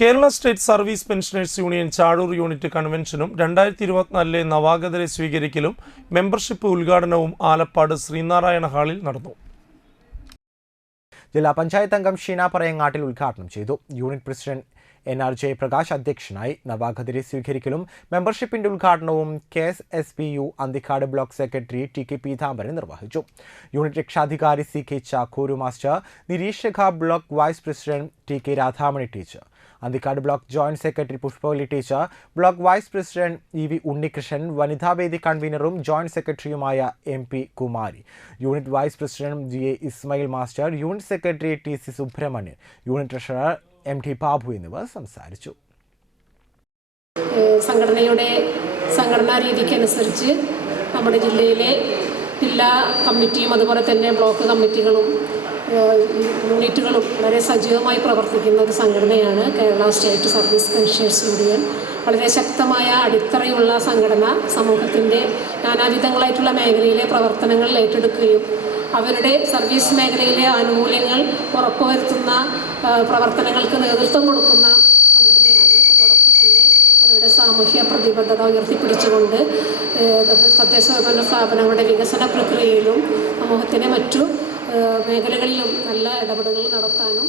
Kerala state service pensioners union Chazhoor unit കൺവെൻഷനും 2024 നവാഗതരെ സ്വീകരിക്കലും മെമ്പർഷിപ്പ് ഉദ്ഘാടനവും ആലപ്പാട് ശ്രീനാരായണ ഹാളിൽ നടന്നു. ജില്ലാ പഞ്ചായത്ത് അംഗം ഷീന പറയങ്ങാട്ടിൽ ഉദ്ഘാടനം ചെയ്തു. യൂണിറ്റ് പ്രസിഡന്റ് NR ജയപ്രകാശ് അധ്യക്ഷനായി. നവാഗതരെ സ്വീകരിക്കലും മെമ്പർഷിപ്പിന്റെ ഉദ്ഘാടനവും KSSPU Anthikad block secretary TK Peethambaran നിർവഹിച്ചു. യൂണിറ്റ് രക്ഷാധികാരി CK ചാക്കൂരു മാസ്റ്റർ, നിരീക്ഷക block vice president TK Radhamani teacher, Anthikad block joint secretary Pushpavalli teacher, block vice president EV Unnikrishnan, വനിതാവേദി കൺവീനറും ജോയിന്റ് സെക്രട്ടറിയുമായ MP Kumari, unit vice president GA Ismail master, unit secretary TC Subramanian, unit treasurer MD Babu എന്നിവർ സംസാരിച്ചു. സംഘടനാ രീതിക്കനുസരിച്ച് നമ്മുടെ ജില്ലയിലെ ജില്ലാ കമ്മിറ്റിയും അതുപോലെ തന്നെ ബ്ലോക്ക് കമ്മിറ്റികളും യൂണിറ്റുകളും വളരെ സജീവമായി പ്രവർത്തിക്കുന്ന ഒരു സംഘടനയാണ് Kerala state service pensioners union. വളരെ ശക്തമായ അടിത്തറയുള്ള സംഘടന സമൂഹത്തിൻ്റെ നാനാവിധങ്ങളായിട്ടുള്ള മേഖലയിലെ പ്രവർത്തനങ്ങൾ ഏറ്റെടുക്കുകയും അവരുടെ സർവീസ് മേഖലയിലെ ആനുകൂല്യങ്ങൾ ഉറപ്പുവരുത്തുന്ന പ്രവർത്തനങ്ങൾക്ക് നേതൃത്വം കൊടുക്കുന്ന സംഘടനയാണ്. അതോടൊപ്പം തന്നെ അവരുടെ സാമൂഹ്യ പ്രതിബദ്ധത ഉയർത്തിപ്പിടിച്ചുകൊണ്ട് തദ്ദേശ സ്വയംഭരണ സ്ഥാപനങ്ങളുടെ വികസന പ്രക്രിയയിലും സമൂഹത്തിൻ്റെ മറ്റു മേഖലകളിലും നല്ല ഇടപെടലുകൾ നടത്താനും